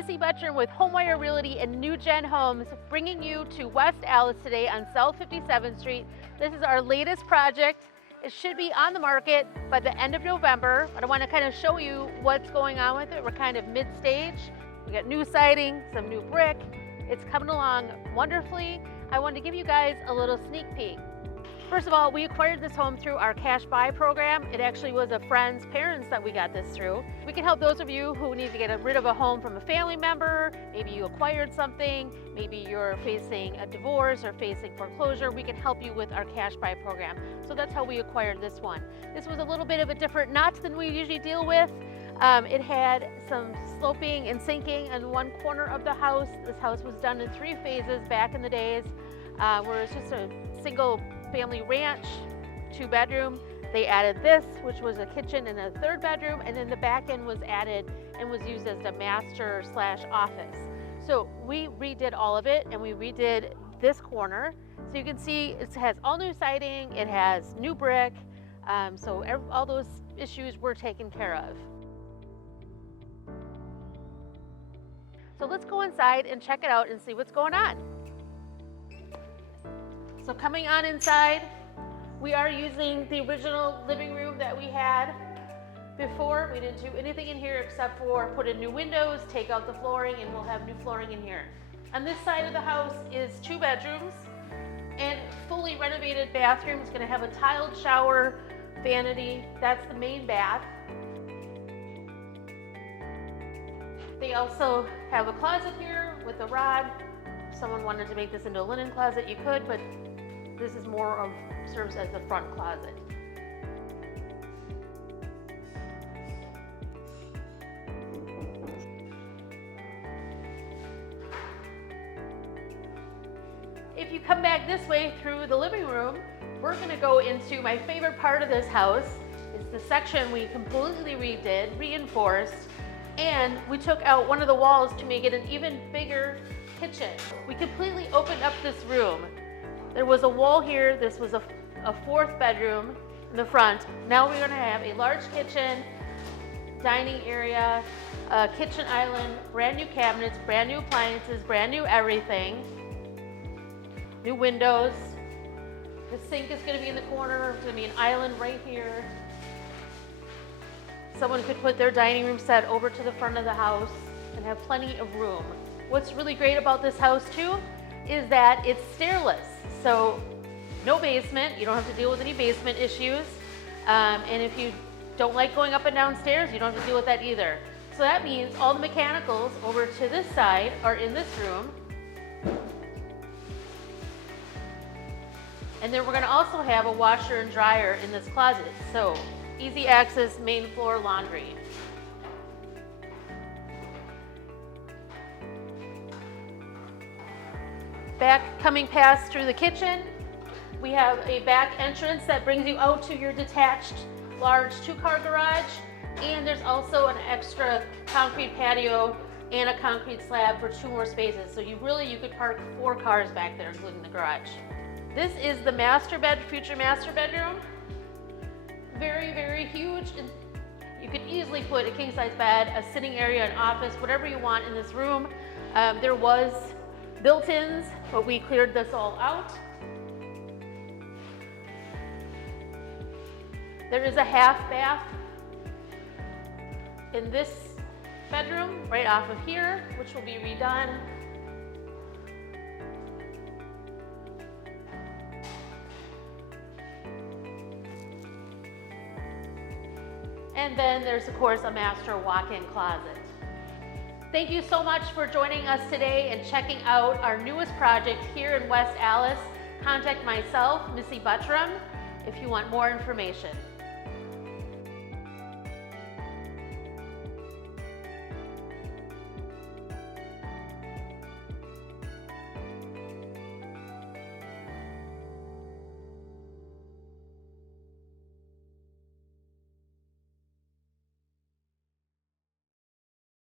Missy Butcher with HomeWire Realty and New Gen Homes, bringing you to West Allis today on South 57th Street. This is our latest project. It should be on the market by the end of November, but I want to kind of show you what's going on with it. We're kind of mid-stage. We got new siding, some new brick. It's coming along wonderfully. I wanted to give you guys a little sneak peek. First of all, we acquired this home through our cash buy program. It actually was a friend's parents that we got this through. We can help those of you who need to get rid of a home from a family member. Maybe you acquired something, maybe you're facing a divorce or facing foreclosure. We can help you with our cash buy program. So that's how we acquired this one. This was a little bit of a different nut than we usually deal with. It had some sloping and sinking in one corner of the house. This house was done in 3 phases back in the days, where it's just a single family ranch, 2-bedroom. They added this, which was a kitchen and a 3rd bedroom, and then the back end was added and was used as the master / office. So we redid all of it, and we redid this corner. So you can see it has all new siding, it has new brick, so all those issues were taken care of. So let's go inside and check it out and see what's going on. So coming on inside, we are using the original living room that we had before. We didn't do anything in here except for put in new windows, take out the flooring, and we'll have new flooring in here. On this side of the house is 2 bedrooms and fully renovated bathroom. It's going to have a tiled shower, vanity. That's the main bath. They also have a closet here with a rod. If someone wanted to make this into a linen closet, you could, but this is more of serves as the front closet. If you come back this way through the living room, we're going to go into my favorite part of this house. It's the section we completely redid, reinforced, and we took out one of the walls to make it an even bigger kitchen. We completely opened up this room. There was a wall here. This was a 4th bedroom in the front. Now we're going to have a large kitchen, dining area, a kitchen island, brand new cabinets, brand new appliances, brand new everything, new windows. The sink is going to be in the corner. There's going to be an island right here. Someone could put their dining room set over to the front of the house and have plenty of room. What's really great about this house too is that it's stairless. So no basement, you don't have to deal with any basement issues. And if you don't like going up and down stairs, you don't have to deal with that either. So that means all the mechanicals over to this side are in this room. And then we're going to also have a washer and dryer in this closet. So easy access main floor laundry. Back coming past through the kitchen, we have a back entrance that brings you out to your detached large 2-car garage, and there's also an extra concrete patio and a concrete slab for 2 more spaces. So you could park 4 cars back there, including the garage. This is the future master bedroom. Very, very huge. And you could easily put a king-size bed, a sitting area, an office, whatever you want in this room. There was built-ins, but we cleared this all out. There is a half bath in this bedroom right off of here, which will be redone. And then there's, of course, a master walk-in closet. Thank you so much for joining us today and checking out our newest project here in West Allis. Contact myself, Missy Butcher, if you want more information.